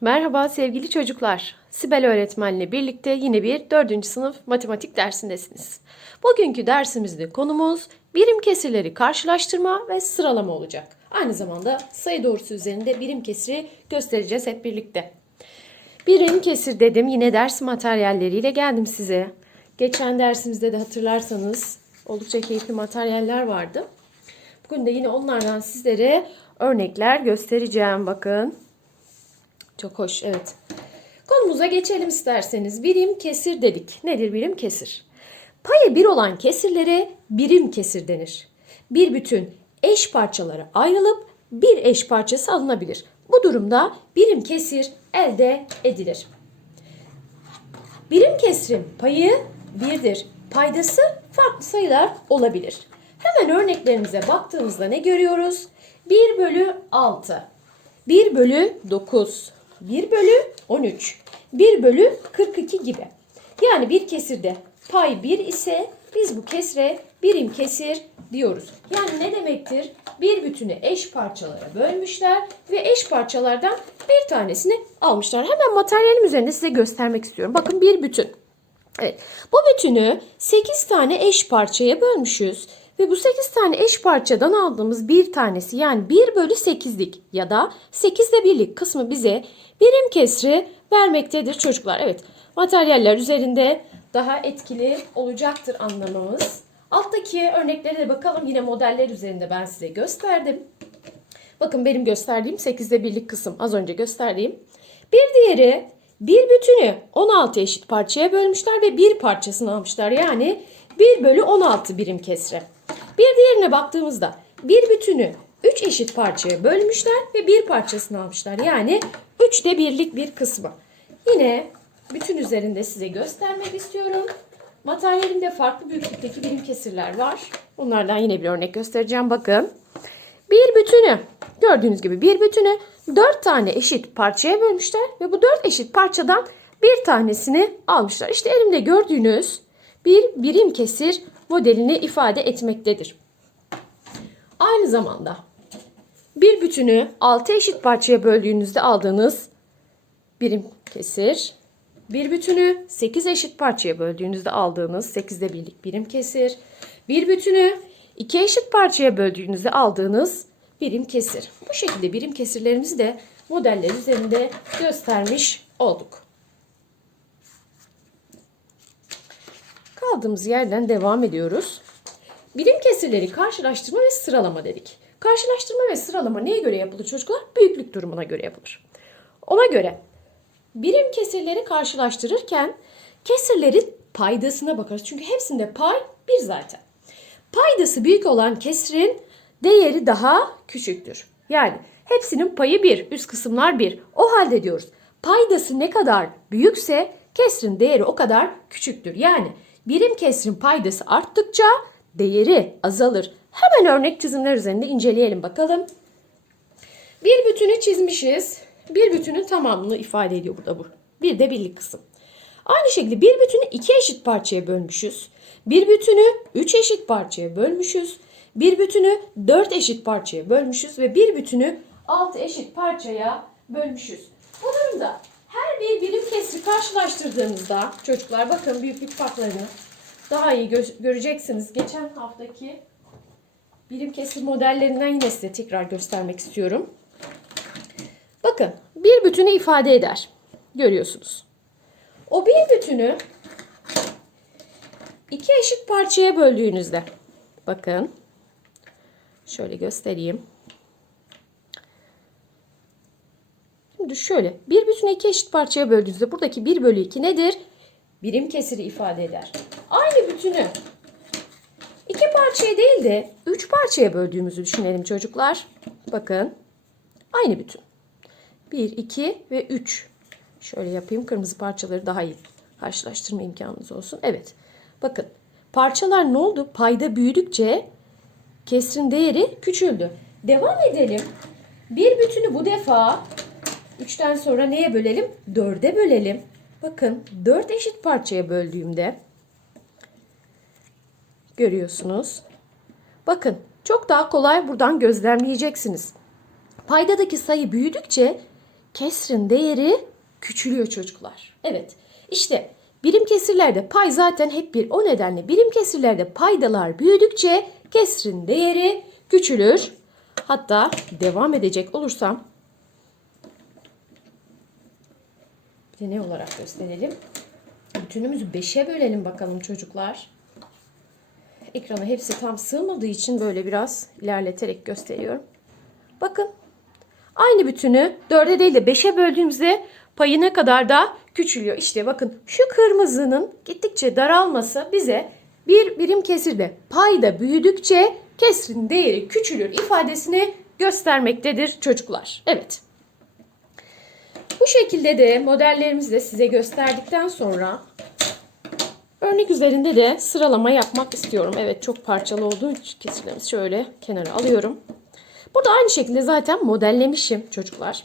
Merhaba sevgili çocuklar. Sibel öğretmenle birlikte yine bir 4. sınıf matematik dersindesiniz. Bugünkü dersimizde konumuz birim kesirleri karşılaştırma ve sıralama olacak. Aynı zamanda sayı doğrusu üzerinde birim kesiri göstereceğiz hep birlikte. Birim kesir dedim yine ders materyalleriyle geldim size. Geçen dersimizde de hatırlarsanız oldukça keyifli materyaller vardı. Bugün de yine onlardan sizlere örnekler göstereceğim bakın. Çok hoş, evet. Konumuza geçelim isterseniz. Birim kesir dedik. Nedir birim kesir? Payı bir olan kesirlere birim kesir denir. Bir bütün eş parçalara ayrılıp bir eş parçası alınabilir. Bu durumda birim kesir elde edilir. Birim kesrin payı birdir. Paydası farklı sayılar olabilir. Hemen örneklerimize baktığımızda ne görüyoruz? 1 bölü 6, 1 bölü 9, 1 bölü 13, 1 bölü 42 gibi. Yani bir kesirde pay 1 ise biz bu kesre birim kesir diyoruz. Yani ne demektir? Bir bütünü eş parçalara bölmüşler ve eş parçalardan bir tanesini almışlar. Hemen materyalim üzerinde size göstermek istiyorum. Bakın bir bütün. Evet. Bu bütünü 8 tane eş parçaya bölmüşüz. Ve bu 8 tane eş parçadan aldığımız bir tanesi yani 1 bölü 8'lik ya da 8'de birlik kısmı bize birim kesri vermektedir çocuklar. Evet materyaller üzerinde daha etkili olacaktır anlamamız. Alttaki örneklere de bakalım yine modeller üzerinde ben size gösterdim. Bakın benim gösterdiğim 8'de birlik kısım az önce gösterdiğim. Bir diğeri bir bütünü 16 eşit parçaya bölmüşler ve bir parçasını almışlar. Yani 1 bölü 16 birim kesre. Bir diğerine baktığımızda bir bütünü 3 eşit parçaya bölmüşler ve bir parçasını almışlar. Yani 3'de birlik bir kısmı. Yine bütün üzerinde size göstermek istiyorum. Materyalimde farklı büyüklükteki birim kesirler var. Bunlardan yine bir örnek göstereceğim. Bakın. Bir bütünü gördüğünüz gibi bir bütünü 4 tane eşit parçaya bölmüşler ve bu 4 eşit parçadan bir tanesini almışlar. İşte elimde gördüğünüz bir birim kesir modelini ifade etmektedir. Aynı zamanda bir bütünü 6 eşit parçaya böldüğünüzde aldığınız birim kesir, bir bütünü 8 eşit parçaya böldüğünüzde aldığınız 8'de birlik birim kesir, bir bütünü 2 eşit parçaya böldüğünüzde aldığınız birim kesir. Bu şekilde birim kesirlerimizi de modeller üzerinde göstermiş olduk. Kaldığımız yerden devam ediyoruz. Birim kesirleri karşılaştırma ve sıralama dedik. Karşılaştırma ve sıralama neye göre yapılır çocuklar? Büyüklük durumuna göre yapılır. Ona göre birim kesirleri karşılaştırırken kesirlerin paydasına bakarız. Çünkü hepsinde pay bir zaten. Paydası büyük olan kesrin değeri daha küçüktür. Yani hepsinin payı bir, üst kısımlar bir. O halde diyoruz paydası ne kadar büyükse kesrin değeri o kadar küçüktür. Yani birim kesrin paydası arttıkça değeri azalır. Hemen örnek çizimler üzerinde inceleyelim bakalım. Bir bütünü çizmişiz. Bir bütünün tamamını ifade ediyor burada bu. Bir de birlik kısım. Aynı şekilde bir bütünü iki eşit parçaya bölmüşüz. Bir bütünü üç eşit parçaya bölmüşüz. Bir bütünü dört eşit parçaya bölmüşüz ve bir bütünü altı eşit parçaya bölmüşüz. Bu durumda bir birim kesri karşılaştırdığımızda çocuklar bakın büyüklük farklarını daha iyi gö- göreceksiniz. Geçen haftaki birim kesir modellerinden yine size tekrar göstermek istiyorum. Bakın bir bütünü ifade eder. Görüyorsunuz. O bir bütünü iki eşit parçaya böldüğünüzde bakın şöyle göstereyim. Şimdi şöyle bir bütünü iki eşit parçaya böldüğünüzde buradaki 1 bölü 2 nedir? Birim kesiri ifade eder. Aynı bütünü iki parçaya değil de üç parçaya böldüğümüzü düşünelim çocuklar. Bakın aynı bütün. 1, 2 ve 3. Şöyle yapayım kırmızı parçaları daha iyi karşılaştırma imkanınız olsun. Evet bakın parçalar ne oldu? Payda büyüdükçe kesrin değeri küçüldü. Devam edelim. Bir bütünü bu defa 3'ten sonra neye bölelim? 4'e bölelim. Bakın 4 eşit parçaya böldüğümde görüyorsunuz. Bakın çok daha kolay buradan gözlemleyeceksiniz. Paydadaki sayı büyüdükçe kesrin değeri küçülüyor çocuklar. Evet işte birim kesirlerde pay zaten hep bir. O nedenle birim kesirlerde paydalar büyüdükçe kesrin değeri küçülür. Hatta devam edecek olursam bir de ne olarak gösterelim? Bütünümüzü 5'e bölelim bakalım çocuklar. Ekrana hepsi tam sığmadığı için böyle biraz ilerleterek gösteriyorum. Bakın aynı bütünü 4'e değil de 5'e böldüğümüzde payı ne kadar da küçülüyor. İşte bakın şu kırmızının gittikçe daralması bize bir birim kesirde payda büyüdükçe kesrin değeri küçülür ifadesini göstermektedir çocuklar. Evet. Şekilde de modellerimizi de size gösterdikten sonra örnek üzerinde de sıralama yapmak istiyorum. Evet çok parçalı olduğu için kesirlerimizi şöyle kenara alıyorum. Burada aynı şekilde zaten modellemişim çocuklar.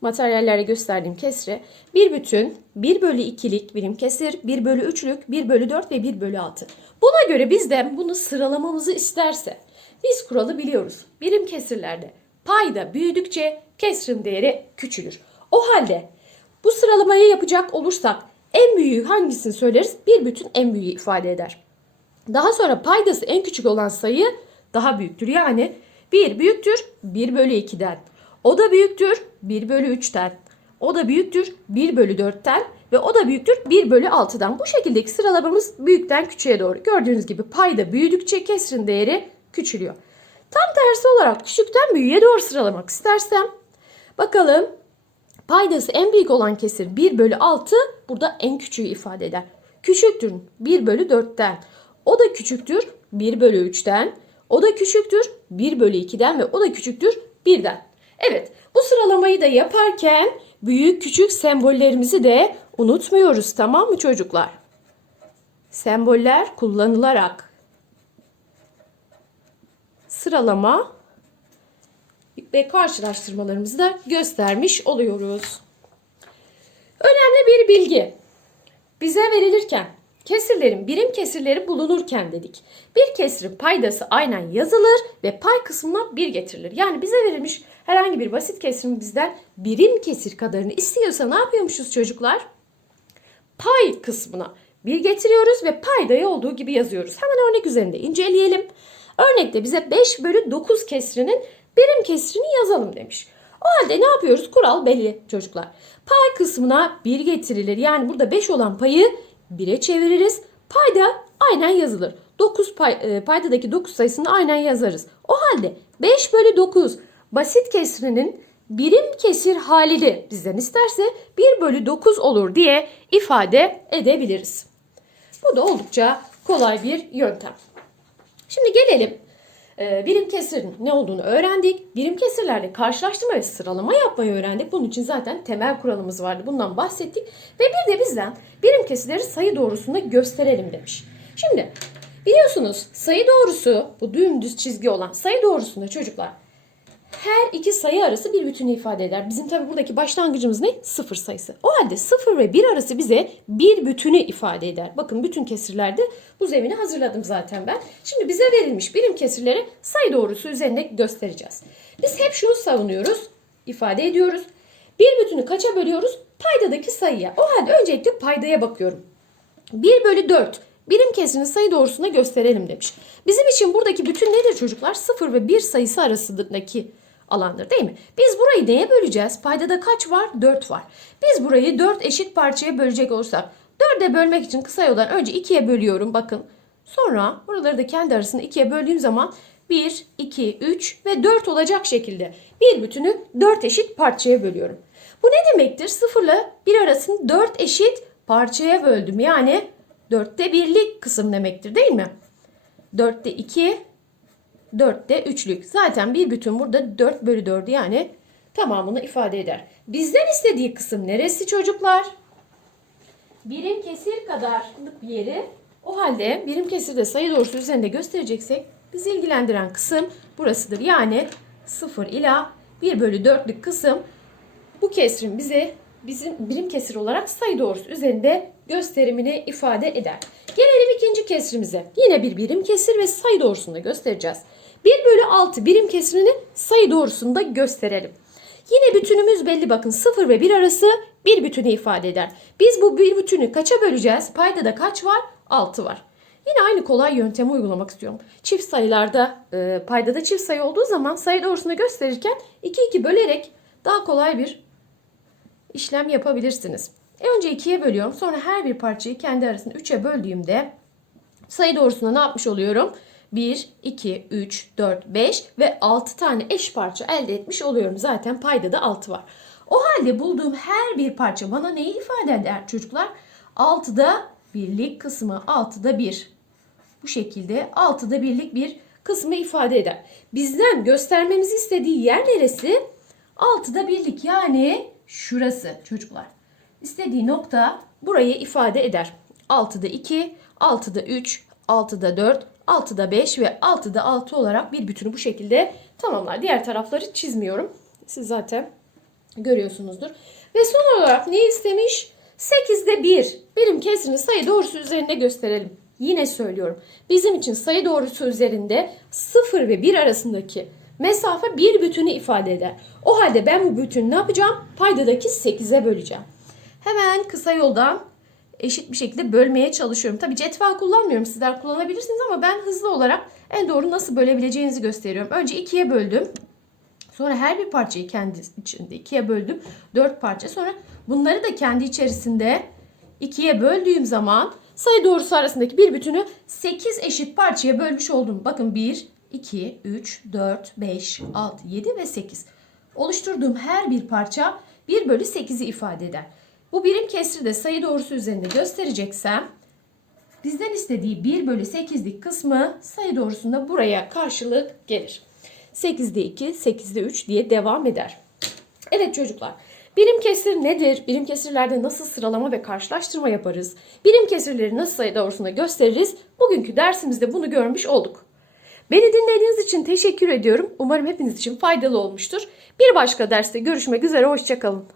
Materyallerde gösterdiğim kesri bir bütün 1 bölü 2'lik birim kesir, 1 bölü 3'lük, 1 bölü 4 ve 1 bölü 6. Buna göre bizden bunu sıralamamızı isterse biz kuralı biliyoruz. Birim kesirlerde payda büyüdükçe kesrin değeri küçülür. O halde bu sıralamayı yapacak olursak en büyüğü hangisini söyleriz? Bir bütün en büyüğü ifade eder. Daha sonra paydası en küçük olan sayı daha büyüktür. Yani 1 büyüktür 1 bölü 2'den. O da büyüktür 1 bölü 3'ten. O da büyüktür 1 bölü 4'ten ve o da büyüktür 1 bölü 6'dan. Bu şekildeki sıralamamız büyükten küçüğe doğru. Gördüğünüz gibi payda büyüdükçe kesrin değeri küçülüyor. Tam tersi olarak küçükten büyüğe doğru sıralamak istersem bakalım paydası en büyük olan kesir 1 bölü 6 burada en küçüğü ifade eder. Küçüktür 1 bölü 4'ten. O da küçüktür 1 bölü 3'ten. O da küçüktür 1 bölü 2'den ve o da küçüktür 1'den. Evet bu sıralamayı da yaparken büyük küçük sembollerimizi de unutmuyoruz tamam mı çocuklar? Semboller kullanılarak sıralama ve karşılaştırmalarımızı da göstermiş oluyoruz. Önemli bir bilgi. Bize verilirken kesirlerin birim kesirleri bulunurken dedik. Bir kesirin paydası aynen yazılır ve pay kısmına bir getirilir. Yani bize verilmiş herhangi bir basit kesirin bizden birim kesir kadarını istiyorsa ne yapıyormuşuz çocuklar? Pay kısmına bir getiriyoruz ve paydayı olduğu gibi yazıyoruz. Hemen örnek üzerinde inceleyelim. Örnekte bize 5 bölü 9 kesrinin birim kesrini yazalım demiş. O halde ne yapıyoruz? Kural belli çocuklar. Pay kısmına 1 getirilir. Yani burada 5 olan payı 1'e çeviririz. Payda aynen yazılır. 9 pay, e, paydadaki 9 sayısını aynen yazarız. O halde 5 bölü 9 basit kesrinin birim kesir halidir bizden isterse 1 bölü 9 olur diye ifade edebiliriz. Bu da oldukça kolay bir yöntem. Şimdi gelelim birim kesirin ne olduğunu öğrendik. Birim kesirlerle karşılaştırma ve sıralama yapmayı öğrendik. Bunun için zaten temel kuralımız vardı. Bundan bahsettik. Ve bir de bizden birim kesirleri sayı doğrusunda gösterelim demiş. Şimdi biliyorsunuz sayı doğrusu bu dümdüz çizgi olan sayı doğrusunda çocuklar her iki sayı arası bir bütünü ifade eder. Bizim tabi buradaki başlangıcımız ne? Sıfır sayısı. O halde sıfır ve bir arası bize bir bütünü ifade eder. Bakın bütün kesirlerde bu zemini hazırladım zaten ben. Şimdi bize verilmiş birim kesirleri sayı doğrusu üzerinde göstereceğiz. Biz hep şunu savunuyoruz, ifade ediyoruz. Bir bütünü kaça bölüyoruz? Paydadaki sayıya. O halde öncelikle paydaya bakıyorum. 1 bölü 4 birim kesirini sayı doğrusuna gösterelim demiş. Bizim için buradaki bütün nedir çocuklar? 0 ve 1 sayısı arasındaki alandır değil mi? Biz burayı neye böleceğiz? Paydada kaç var? 4 var. Biz burayı 4 eşit parçaya bölecek olursak 4'e bölmek için kısa yoldan önce 2'ye bölüyorum bakın. Sonra buraları da kendi arasında 2'ye böldüğüm zaman 1, 2, 3 ve 4 olacak şekilde bir bütünü 4 eşit parçaya bölüyorum. Bu ne demektir? 0 ile 1 arasını 4 eşit parçaya böldüm. Yani 4'te birlik kısım demektir değil mi? 4'te 2, 4'te 3'lük. Zaten bir bütün burada 4 bölü 4'ü yani tamamını ifade eder. Bizden istediği kısım neresi çocuklar? Birim kesir kadarlık yeri. O halde birim kesirde sayı doğrusu üzerinde göstereceksek bizi ilgilendiren kısım burasıdır. Yani 0 ila 1 bölü 4'lük kısım bu kesrin bize bizim birim kesir olarak sayı doğrusu üzerinde gösterimini ifade eder. Gelelim ikinci kesrimize. Yine bir birim kesir ve sayı doğrusunda göstereceğiz. 1 bölü 6 birim kesirini sayı doğrusunda gösterelim. Yine bütünümüz belli bakın 0 ve 1 arası bir bütünü ifade eder. Biz bu bir bütünü kaça böleceğiz? Paydada kaç var? 6 var. Yine aynı kolay yöntemi uygulamak istiyorum. Çift sayılarda e, paydada çift sayı olduğu zaman sayı doğrusunu gösterirken 2 2 bölerek daha kolay bir işlem yapabilirsiniz. E önce 2'ye bölüyorum. Sonra her bir parçayı kendi arasında 3'e böldüğümde sayı doğrusunda ne yapmış oluyorum? 1, 2, 3, 4, 5 ve 6 tane eş parça elde etmiş oluyorum. Zaten payda da 6 var. O halde bulduğum her bir parça bana neyi ifade eder çocuklar? 6'da birlik kısmı 6'da 1. Bu şekilde 6'da birlik bir kısmı ifade eder. Bizden göstermemizi istediği yer neresi? 6'da birlik yani şurası çocuklar. İstediği nokta burayı ifade eder. 6'da 2, 6'da 3, 6'da 4, 6'da 5 ve 6'da 6 olarak bir bütünü bu şekilde tamamlar. Diğer tarafları çizmiyorum. Siz zaten görüyorsunuzdur. Ve son olarak ne istemiş? 8'de 1. Birim kesrini sayı doğrusu üzerinde gösterelim. Yine söylüyorum. Bizim için sayı doğrusu üzerinde 0 ve 1 arasındaki mesafe bir bütünü ifade eder. O halde ben bu bütünü ne yapacağım? Paydadaki 8'e böleceğim. Hemen kısa yoldan eşit bir şekilde bölmeye çalışıyorum. Tabi cetvel kullanmıyorum. Sizler kullanabilirsiniz ama ben hızlı olarak en doğru nasıl bölebileceğinizi gösteriyorum. Önce ikiye böldüm. Sonra her bir parçayı kendi içinde ikiye böldüm. Dört parça. Sonra bunları da kendi içerisinde ikiye böldüğüm zaman sayı doğrusu arasındaki bir bütünü 8 eşit parçaya bölmüş oldum. Bakın 1, 2, 3, 4, 5, 6, 7 ve 8. Oluşturduğum her bir parça 1 bölü 8'i ifade eder. Bu birim kesri de sayı doğrusu üzerinde göstereceksem bizden istediği 1 bölü 8'lik kısmı sayı doğrusunda buraya karşılık gelir. 8'de 2, 8'de 3 diye devam eder. Evet çocuklar, birim kesir nedir? Birim kesirlerde nasıl sıralama ve karşılaştırma yaparız? Birim kesirleri nasıl sayı doğrusunda gösteririz? Bugünkü dersimizde bunu görmüş olduk. Beni dinlediğiniz için teşekkür ediyorum. Umarım hepiniz için faydalı olmuştur. Bir başka derste görüşmek üzere, hoşçakalın.